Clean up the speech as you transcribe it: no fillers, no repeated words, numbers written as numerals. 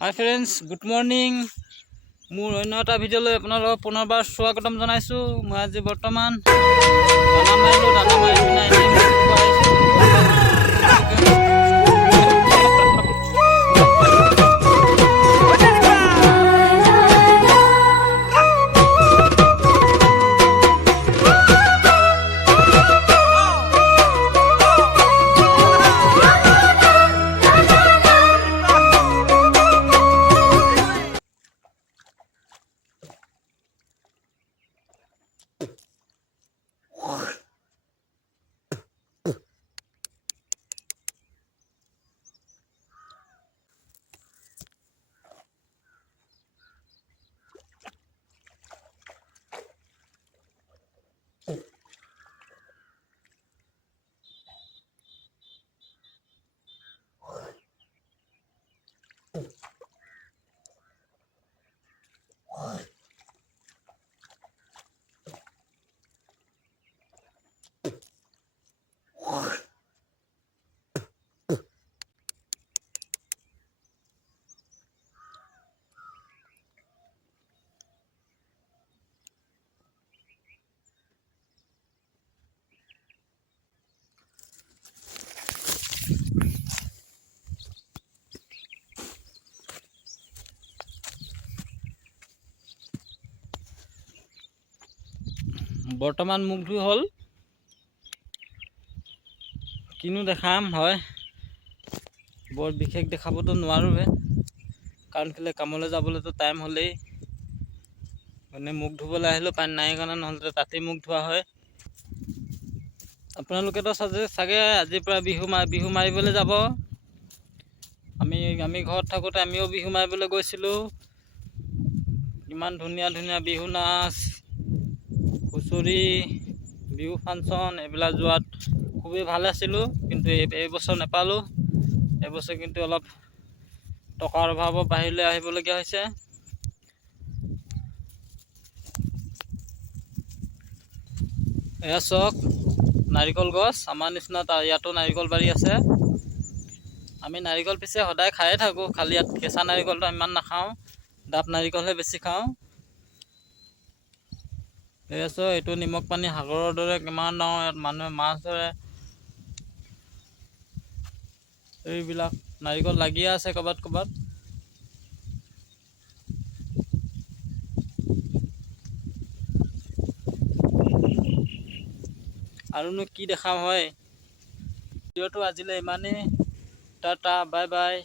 হাই friends, good morning. মোৰ অন্য এটা ভিডিঅ'লৈ আপোনালোকক পুনৰবাৰ স্বাগতম জনাইছোঁ। মই আজি বৰ্তমান দানা মাৰিলোঁ, দানা মাৰি পিনে এনেই বৰ্তমান মুখ ধুই হ'ল। কিনো দেখাম হয়, বৰ বিশেষ দেখাবতো নোৱাৰোঁহে, কাৰণ কেলৈ কামলৈ যাবলৈতো টাইম হ'লেই। মানে মুখ ধুবলৈ আহিলেও পানী নাই কাৰণে, নহ'লে তাতেই মুখ ধোৱা হয়। আপোনালোকেতো চাগে আজিৰ পৰা বিহু মাৰিবলৈ যাব। আমি ঘৰত থাকোঁতে আমিও বিহু মাৰিবলৈ গৈছিলোঁ। ইমান ধুনীয়া ধুনীয়া বিহু নাচ, হুঁচৰি, বিহু ফাংচন এইবিলাক যোৱাত খুবেই ভাল আছিলোঁ। কিন্তু এইবছৰ নাপালোঁ। এইবছৰ কিন্তু অলপ টকাৰ অভাৱত বাহিৰলৈ আহিবলগীয়া হৈছে। এয়া চাওক, নাৰিকল গছ। আমাৰ নিচিনা ইয়াতো নাৰিকল বাৰী আছে। আমি নাৰিকল পিছে সদায় খায়ে থাকোঁ, খালি ইয়াত কেঁচা নাৰিকলটো ইমান নাখাওঁ, ডাব নাৰিকলহে বেছি খাওঁ। এয়া চাওক, এইটো নিমখ পানী সাগৰৰ দৰে কিমান ডাঙৰ, ইয়াত মানুহে মাছ ধৰে। এইবিলাক নাৰিকল লাগিয়ে আছে ক'ৰবাত ক'ৰবাত। আৰুনো কি দেখাম হয়। ভিডিঅ'টো আজিলৈ ইমানেই। Tata, bye bye.